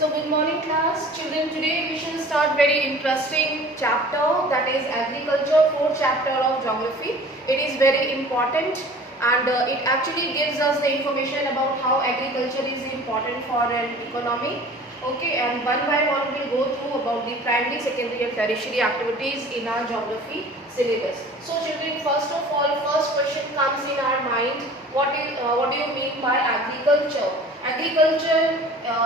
So good morning class. Children, today we shall start very interesting chapter, that is agriculture, fourth chapter of geography. It is very important and it actually gives us the information about how agriculture is important for an economy. Okay, and one by one we will go through about the primary, secondary and tertiary activities in our geography syllabus. So children, first of all, first question comes in our mind, what do you mean by agriculture? Agriculture,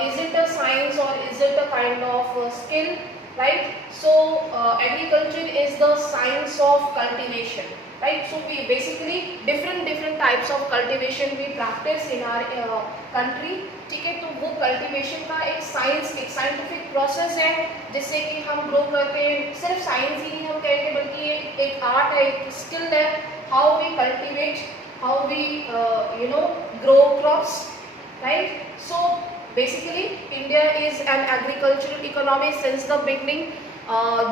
is it a science or is it a kind of skill, right? So agriculture is the science of cultivation, right? So we basically different types of cultivation we practice in our country. ठीक है, तो वो cultivation का एक scientific process है जिससे कि हम ग्रो करते हैं. सिर्फ साइंस ही नहीं हम कहेंगे बल्कि ये एक आर्ट है, एक स्किल है, how we cultivate, how we grow crops, right? So basically India is an agricultural economy since the beginning.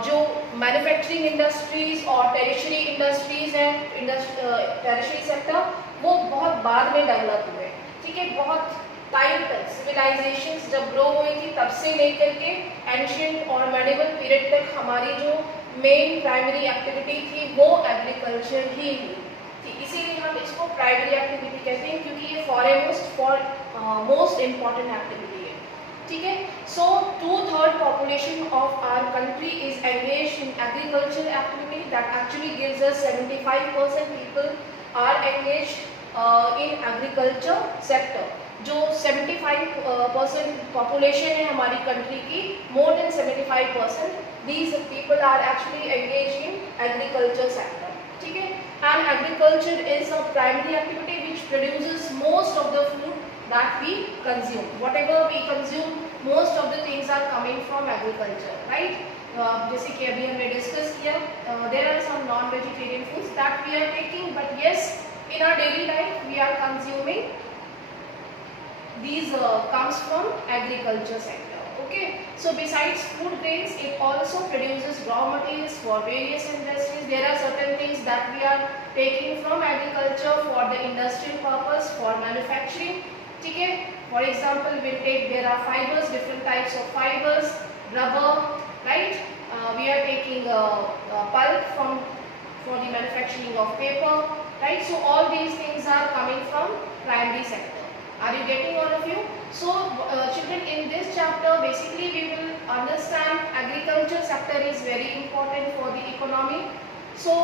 जो मैन्युफैक्चरिंग इंडस्ट्रीज और टेरिशरी इंडस्ट्रीज हैं, टेरिशरी सेक्टर, वो बहुत बाद में डेवलप हुए. ठीक है, बहुत टाइम तक सिविलाइजेशंस जब ग्रो हुई थी तब से लेकर के एंशिएंट और मेडिवल पीरियड तक हमारी जो मेन प्राइमरी एक्टिविटी थी वो एग्रीकल्चर ही हुई. इसीलिए हम इसको प्राइमरी एक्टिविटी कहते हैं क्योंकि ये मोस्ट इम्पॉर्टेंट एक्टिविटी है. ठीक है, सो 2/3 population of our country is engaged in agricultural activity. That actually gives us 75% people are engaged in agriculture sector. जो 75% population है हमारी कंट्री की, more than 75%, these people are actually engaged in agriculture sector. ठीक है, and agriculture is a primary activity which produces most of the food that we consume. Whatever we consume, most of the things are coming from agriculture, right? जैसे कि अभी हमने discuss किया, there are some non-vegetarian foods that we are taking, but yes, in our daily life we are consuming these comes from agriculture sector. Okay, so besides food grains, it also produces raw materials for various industries. There are certain things that we are taking from agriculture for the industrial purpose, for manufacturing. ठीक है, for example we'll take, there are fibers, different types of fibers, rubber, right? We are taking pulp for the manufacturing of paper, right? So all these things are coming from primary sector. Are you getting, all of you? So children, in this chapter basically we will understand agriculture sector is very important for the economy. So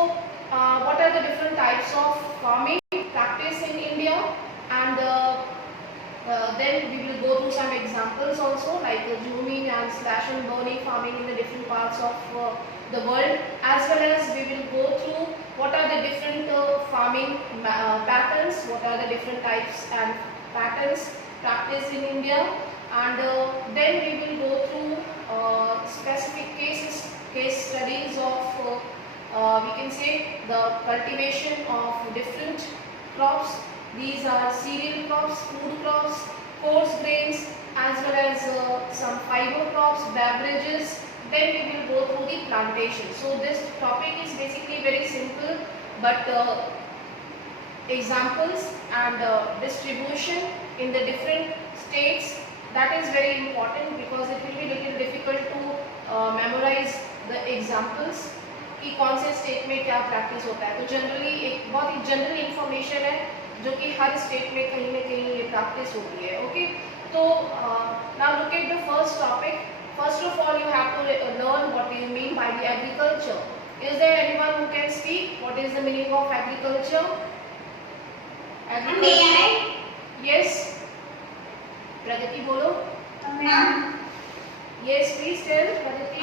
what are the different types of farming practice in India, and then we will go through some examples also, like zooming and slash and burning farming in the different parts of the world, as well as we will go through what are the different farming patterns, what are the different types and patterns practiced in India, and then we will go through specific case studies of we can say the cultivation of different crops. These are cereal crops, food crops, coarse grains, as well as some fiber crops, beverages. Then we will go through the plantation. So this topic is basically very simple, but examples and distribution in the different states, that is very important because it will be little difficult to memorize the examples कि कौन से state में क्या practice होता है. तो generally एक बहुत ही जनरल इंफॉर्मेशन है जो कि हर स्टेट में कहीं ना कहीं ये प्रैक्टिस होती है. ओके, तो now look at the first topic. First of all you have to learn what you mean by the agriculture. Is there anyone who can speak? What is the meaning of agriculture? Agriculture. Yes. प्रगति बोलो. Yes, please tell प्रगति.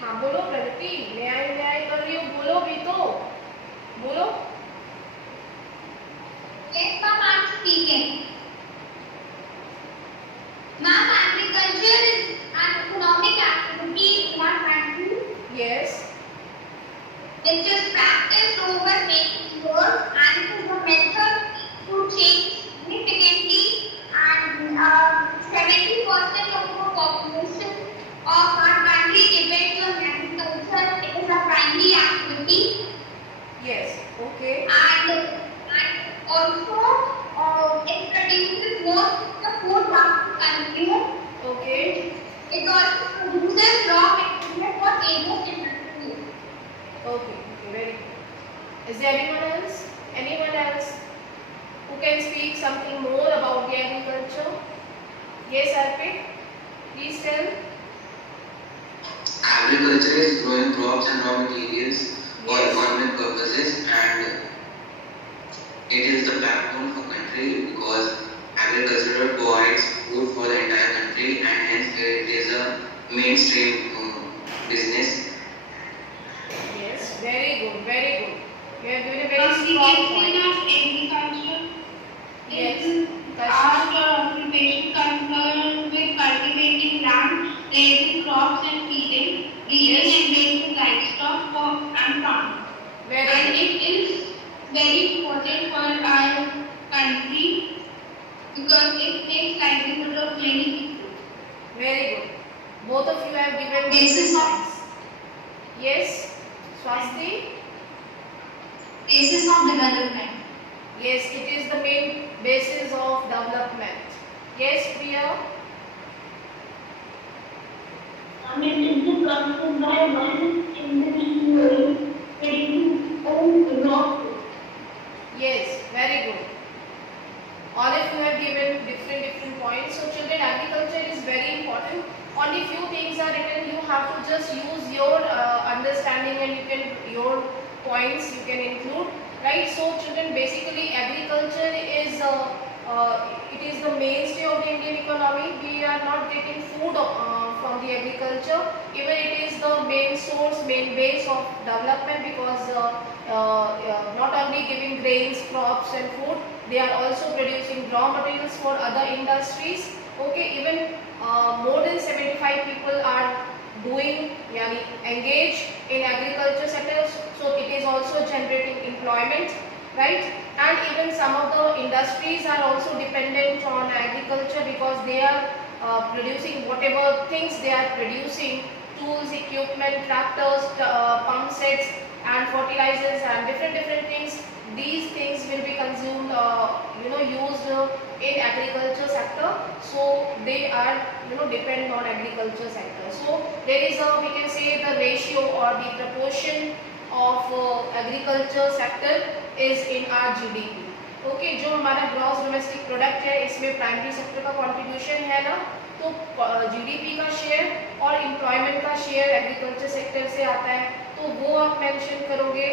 हाँ बोलो प्रगति. न्याय कर रही हो, बोलो भी तो बोलो. Yes, ma'am, I'm speaking. Ma'am, agriculture is an economic activity in our country. Yes. Which is practiced over many years, and it is a method to change significantly, and 70% of the can speak something more about the agriculture? Yes, Arpit, please tell. Agriculture is growing crops and raw materials for Yes. economic purposes, and it is the backbone of a country because agriculture provides food for the entire country, and hence it is a mainstream business. Yes, very good, very good. You have given a very strong point. Complication of agriculture Yes, is Kashi. art or occupation concerned with cultivating land, raising crops and feeding, dealing Yes. and raising livestock and farming. Very And good. it is very important for our country because it makes livelihood of many people. Very good. Both of you have given Basis different of- points. Yes, Swasti. Basis of development. Yes, it is the main basis of development. Yes, Priya. And it is the process by one individual producing own raw food. Yes, very good. All of you have given different points. So children, agriculture is very important. Only few things are written. You have to just use your understanding and you can your points you can include. Right. So children, basically agriculture is it is the mainstay of the Indian economy. We are not getting food from the agriculture. Even it is the main source, main base of development because not only giving grains, crops and food, they are also producing raw materials for other industries. Okay, even more than 75 people are doing, yani engaged in agriculture sector, so it is also generating employment, right? And even some of the industries are also dependent on agriculture because they are producing whatever things they are producing, tools, equipment, tractors, pump sets and fertilizers and different things. These things will be consumed, used in agriculture sector. So they are, depend on agriculture sector. So there is a, we can say the ratio or the proportion of agriculture sector is in our GDP. Okay, जो हमारा gross domestic product है इसमें primary sector का contribution है ना, तो GDP का share और एम्प्लॉयमेंट का शेयर एग्रीकल्चर सेक्टर से आता है, तो वो आप मेंशन करोगे।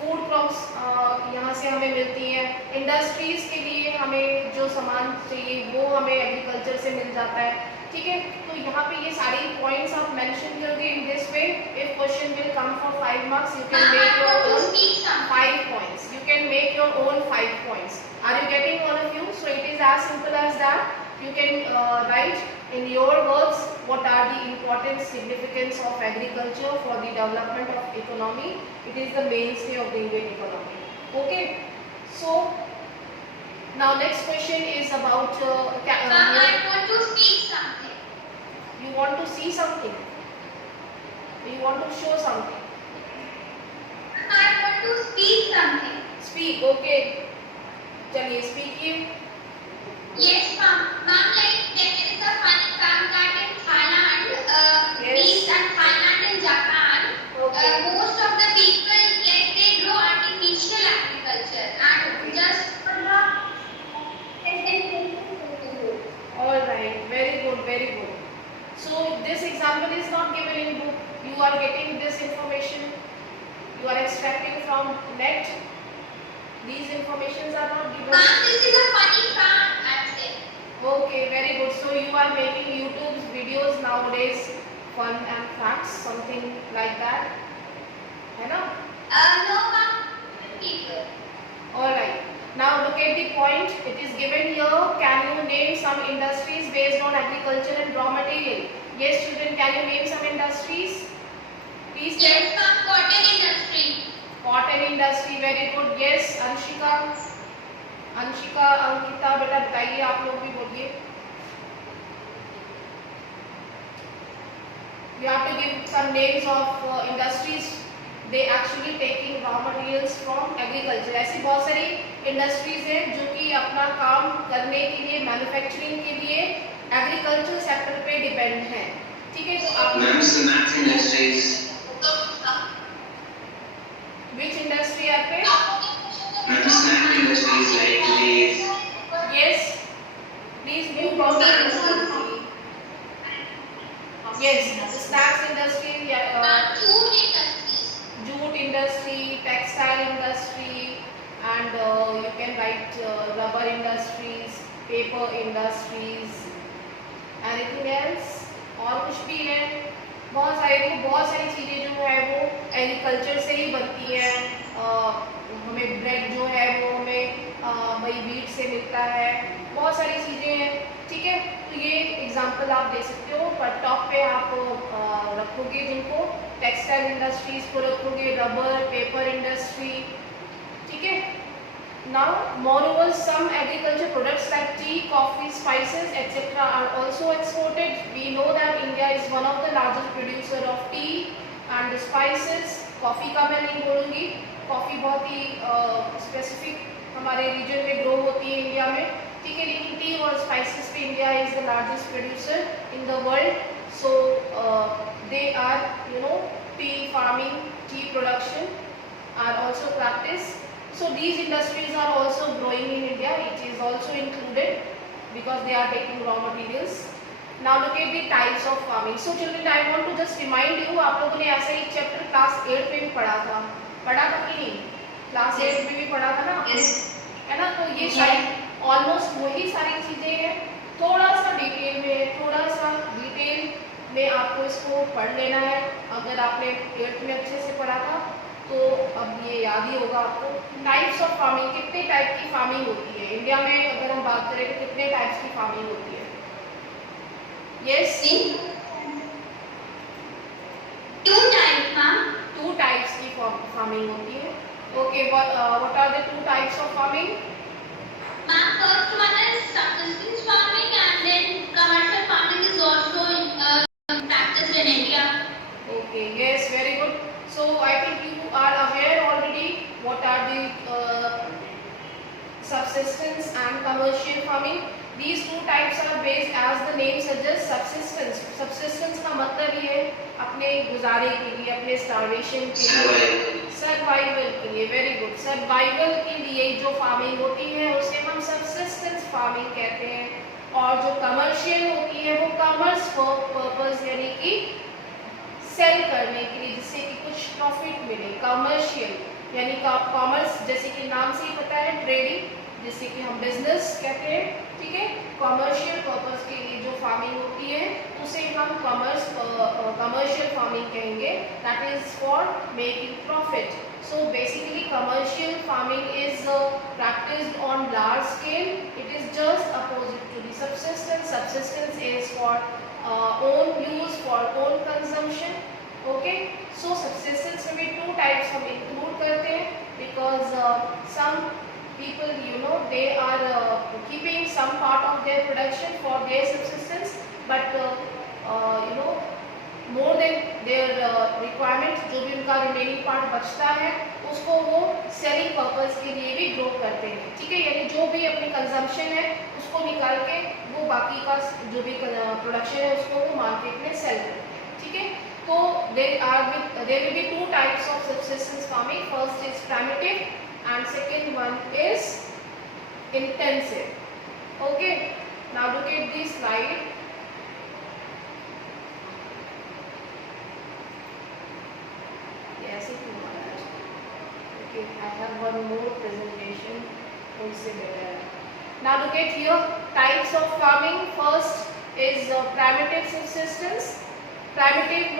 फूड क्रॉप्स यहाँ से हमें मिलती हैं, इंडस्ट्रीज के लिए हमें जो सामान चाहिए वो हमें एग्रीकल्चर से मिल जाता है, ठीक है। तो यहाँ पे ये सारी पॉइंट्स आप मेंशन करोगे in this way. If question will come for 5 marks you can make your own 5 points. You can make your own 5 points. Are you getting all of you? So it is as simple as that. You can write in your words what are the important significance of agriculture for the development of economy. It is the mainstay of the Indian economy. Okay. So now next question is about. I want to speak something. You want to see something? You want to show something? I want to speak something. Speak. Okay. चलिए speak. Yes, ma'am. Ma'am, like there is a funny fact that in Thailand, Yes. Greece and Thailand and Japan, Okay. most of the people like they grow artificial agriculture and just for the All right, very good, very good. So this example is not given in book. You are getting this information. You are extracting from net. These informations are not given. Ma'am, this is a funny fact, I'm saying. Okay, very good. So you are making YouTube's videos nowadays, fun and facts, something like that. है ना? No, ma'am. People. All right. Now look at the point. It is given here. Can you name some industries based on agriculture and raw material? Yes, children. Can you name some industries? Please tell. Yes, ma'am. Cotton industry. Cotton industry, very good. Yes, Anshika, Ankita, बेटा बताइए, आप लोग भी बोलिए. You have to give some names of industries. They actually taking raw materials from agriculture. ऐसी बहुत सारी industries हैं जो कि अपना काम करने के लिए, मैन्युफैक्चरिंग के लिए एग्रीकल्चर सेक्टर पे डिपेंड हैं. ठीक है, तो आप Ma'am, snacks industries. which industry are पे? Ma'am, snack industries like Lay's, industries, paper industries, anything else? और कुछ भी है? बहुत सारी चीज़ें जो है वो एग्रीकल्चर से ही बनती हैं। हमें ब्रेड जो है वो हमें वही व्हीट से मिलता है, बहुत सारी चीज़ें हैं, ठीक है। तो ये एग्जांपल आप दे सकते हो, पर टॉप पे आप रखोगे जिनको, टेक्सटाइल इंडस्ट्रीज को रखोगे, रबर, पेपर इंडस्ट्री, ठीक है। Now, moreover, some agriculture products like tea, coffee, spices, etc. are also exported. We know that India is one of the largest producer of tea and spices. Coffee का मैं नहीं बोलूँगी, coffee बहुत ही specific हमारे reason में grow होती है India में, ठीक है। लेकिन टी और स्पाइसेस पे India is the largest producer in the world. So they are tea farming, tea production are also practiced. So these industries are also growing in India. It is also included because they are taking raw materials. Now look at the types of farming. So children, I want to just remind you, आप लोगों ने ऐसा ही chapter class 8 में भी पढ़ा था कि नहीं? क्लास 8 में भी पढ़ा था ना, है ना? तो ये शायद ऑलमोस्ट वही सारी चीजें हैं, थोड़ा सा डिटेल में आपको इसको पढ़ लेना है। अगर आपने 8th में अच्छे से पढ़ा था तो अब ये याद ही होगा आपको। टाइप्स ऑफ फार्मिंग, कितने टाइप की फार्मिंग होती है इंडिया में? अगर हम बात करें तो कितने टाइप्स की फार्मिंग होती है? यस, 2 टाइप्स की फार्मिंग होती है। Okay, what are the 2 types of farming? Ma'am, first one is subsistence farming and then commercial farming is also practiced in India. Okay, yes, very good. So I think you are aware already what are the subsistence and commercial farming. These 2 types are based, as the name suggests, subsistence. Subsistence का मतलब ये अपने गुजारे के लिए, अपने starvation के लिए, सर्वाइवल के लिए, वेरी गुड, सर्वाइवल के लिए जो फार्मिंग होती है उसे हम सबसिस्टेंस फार्मिंग कहते हैं। और जो कमर्शियल होती है वो कॉमर्स पर्पस यानी कि सेल करने के लिए, जिससे कि कुछ प्रॉफिट मिले। कमर्शियल यानी कॉमर्स, जैसे कि नाम से ही पता है, ट्रेडिंग, जिससे कि हम बिजनेस कहते हैं, ठीक है। कमर्शियल पर्पस के लिए जो फार्मिंग होती है उसे हम कमर्शियल फार्मिंग कहेंगे, that is for making profit. So basically commercial farming is practiced on large scale. It is just opposite to the subsistence. Subsistence is for own use, for own consumption. Okay, so subsistence में भी 2 types हम include करते हैं, because some people, they are keeping some part of their production for their subsistence, but more than their requirement, जो भी उनका remaining part बचता है उसको वो सेलिंग पर्पस के लिए भी ग्रो करते हैं, ठीक है। यानी जो भी अपनी कंजम्पशन है उसको निकाल के वो बाकी का जो भी प्रोडक्शन है उसको वो मार्केट में सेल करते हैं, ठीक है। तो there will be 2 types of subsistence farming. First is primitive and second one is intensive. Okay, now look at this slide. Yes, it will. Okay, I have one more presentation. Also better. Now look at here, types of farming. First is primitive subsistence. Primitive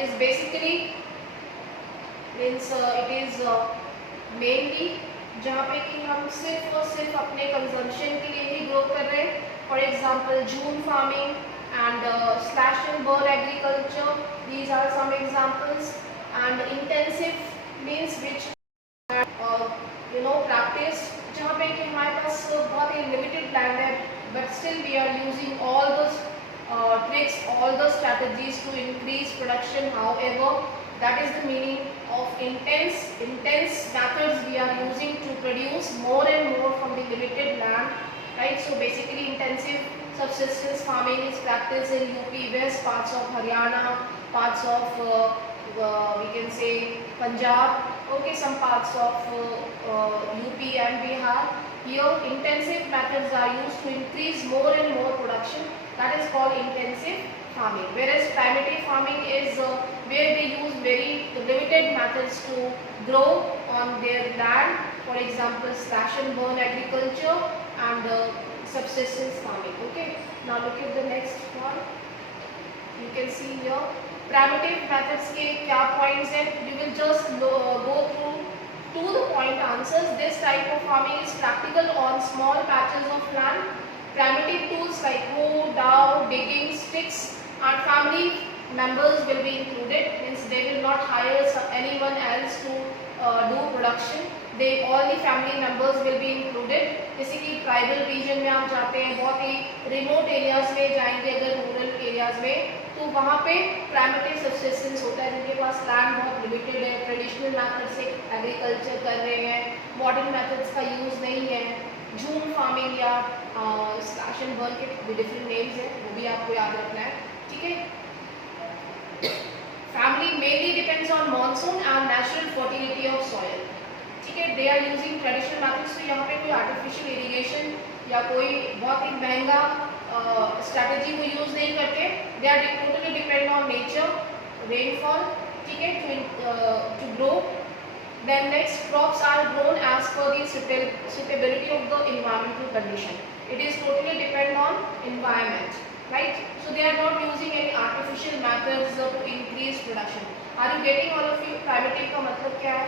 is basically means it is mainly जहाँ पे कि हम सिर्फ और सिर्फ अपने consumption के लिए ही ग्रो कर रहे हैं। For example June farming and slash and burn agriculture, these are some examples. And intensive means which practiced जहाँ पे कि हमारे पास बहुत ही limited land है, but still we are using all those tricks, all the strategies to increase production. However, that is the meaning of intense methods we are using to produce more and more from the limited land, right? So basically intensive subsistence farming is practiced in UP West, parts of Haryana, parts of we can say Punjab, okay, some parts of UP and Bihar. Here intensive methods are used to increase more and more production, that is called intensive farming. Whereas primitive farming is where they use very limited methods to grow on their land For example, slash and burn agriculture and subsistence farming. Okay, now look at the next one. You can see here primitive methods के क्या points हैं. You will just go through to the point answers. This type of farming is practical on small patches of land. Primitive tools like hoe, dhow, digging, sticks and family members will be included. Means they will not hire anyone else to do production. They all the family members will be included. जैसे कि tribal reason में आप जाते हैं, बहुत ही remote areas में जाएंगे अगर रूरल एरियाज में, तो वहाँ पे प्राइमेटिव सब्सिस्टेंस होता है जिनके पास लैंड बहुत लिमिटेड है, ट्रेडिशनल मेथड से एग्रीकल्चर कर रहे हैं, मॉडर्न मेथड्स का यूज़ नहीं है. झूम फार्मिंग या स्लैश एंड बर्न के भी डिफरेंट नेम्स हैं, वो भी आपको याद रखना है. ठीक है. Family mainly depends on monsoon and natural fertility of soil. ठीक है. They are using traditional methods. तो यहाँ पे कोई आर्टिफिशियल इरीगेशन या कोई बहुत ही महंगा स्ट्रैटेजी वो यूज़ नहीं करते. They are totally depend on nature, rainfall. ठीक है. To grow. Then next, crops are grown as per the suitability of the environmental condition. It is totally depend on environment, right? So they are not using any artificial methods to increase production. Are you getting all of you? Primitive का मतलब क्या है?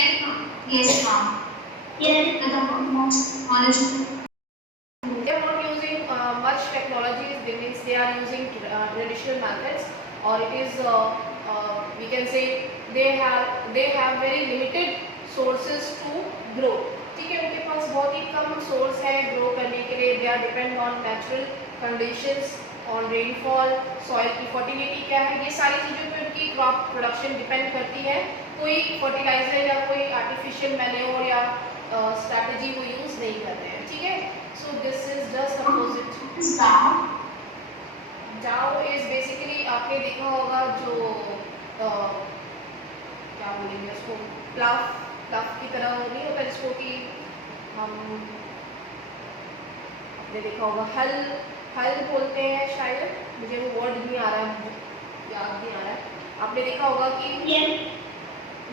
Yes, ma'am. Yes, ma'am. Yes, knowledge. They are not using much technologies. That means they are using traditional methods, or it is we can say they have very limited sources to grow. ठीक है. उनके पास बहुत ही कम source है grow करने के लिए. They are depend on natural conditions, on rainfall, soil की fertility क्या है, ये सारी चीज़ों पे उनकी क्रॉप प्रोडक्शन डिपेंड करती है. कोई फर्टिलाइजर या कोई आर्टिफिशियल मैन्योर या स्ट्रैटेजी वो यूज़ नहीं करते हैं. ठीक है. So this is just opposite. डाउ इज बेसिकली आपने देखा होगा जो क्या बोलेंगे उसको, प्लाव की तरह नहीं होता जिसको कि हम आपने देखा होगा हल बोलते हैं शायद, मुझे वो वर्ड नहीं आ रहा है, याद नहीं आ रहा है. आपने देखा होगा कि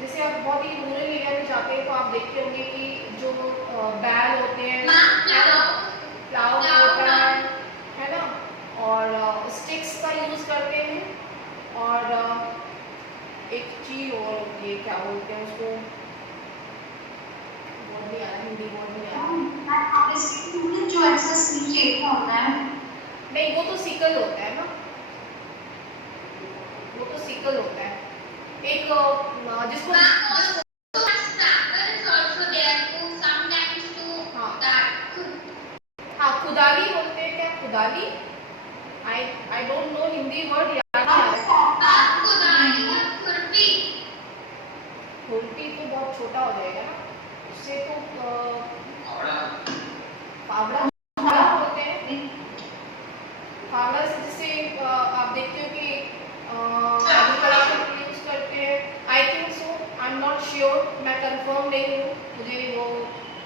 जैसे आप बहुत ही रूरल एरिया में जाते हैं तो आप देखते होंगे कि जो बैल होते हैं, प्लाव होता है ना, और स्टिक्स का यूज़ करते हैं. और एक चीज़ और ये क्या बोलते हैं उसको, वर्ड नहीं आ रहा, हिंदी वर्ड नहीं आ रहा. जो ऐसा सीख होता है, नहीं वो तो सिकल होता है ना, वो तो सिकल होता है. एक जिसको हाँ कुदाली बोलते हैं. क्या कुदाली? I don't know Hindi word, याद नहीं आ रहा. खुरपी तो बहुत छोटा हो जाएगा ना, उससे तो फावड़ा बोलते हैं. फावड़ा से जैसे आप देखते हो कि एग्रीकल्चर यूज करते हैं. I think so, I am not sure, मैं कंफर्म नहीं हूँ, मुझे वो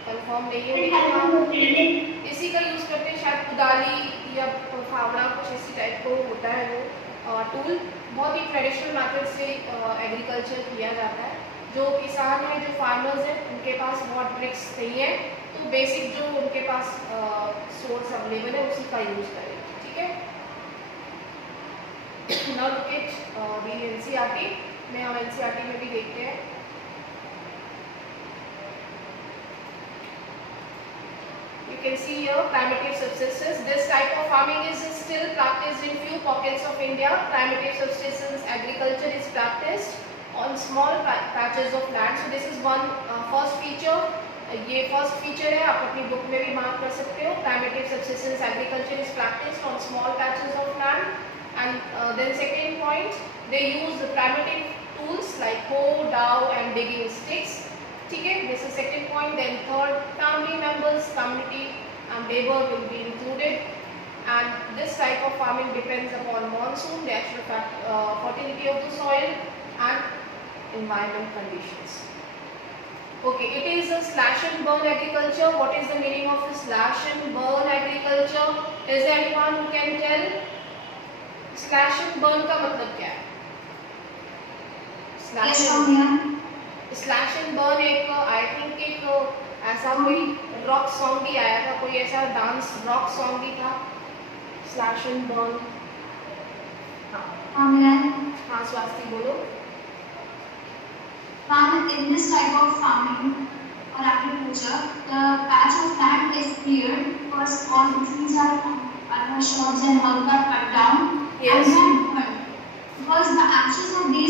कंफर्म नहीं है, लेकिन इसी का यूज़ करते हैं. शायद कुदाली या फावड़ा कुछ इसी टाइप को होता है वो टूल. बहुत ही ट्रेडिशनल मेथड से एग्रीकल्चर किया जाता है. जो किसान हैं, जो फार्मर्स हैं, उनके पास बहुत ट्रिक्स नहीं है, तो बेसिक जो उनके पास सोर्स अवेलेबल है उसी का यूज़ करें. ठीक है. Now look at the NCERT में, हम एनसीईआरटी में भी देखते हैं. You can see here primitive subsistence. This type of farming is still practiced in few pockets of India. Primitive subsistence agriculture is practiced on small patches of land. So this is one first feature. ये first feature है, आप अपनी book में भी mark कर सकते हो. Primitive subsistence agriculture is practiced on small patches of land. And then second point, they use the primitive tools like hoe, dhow and digging sticks. ठीक है. This is second point. Then third, family members, community and labor will be included. And this type of farming depends upon monsoon, natural fertility of the soil and environment conditions. Okay, it is a slash and burn agriculture. What is the meaning of the slash and burn agriculture? Is there anyone who can tell? Slash and burn का मतलब क्या है? Slash and slash and burn एक I think एक ऐसा कोई rock song भी आया था, कोई ऐसा डांस रॉक सॉन्ग भी था, स्लैश एंड बर्न। हाँ स्वास्थ्य बोलो। Farm in this type of farming or agriculture, the patch of land is cleared because all the trees are shrubs and herbs are cut down Yes. and then burned. Because the ashes of these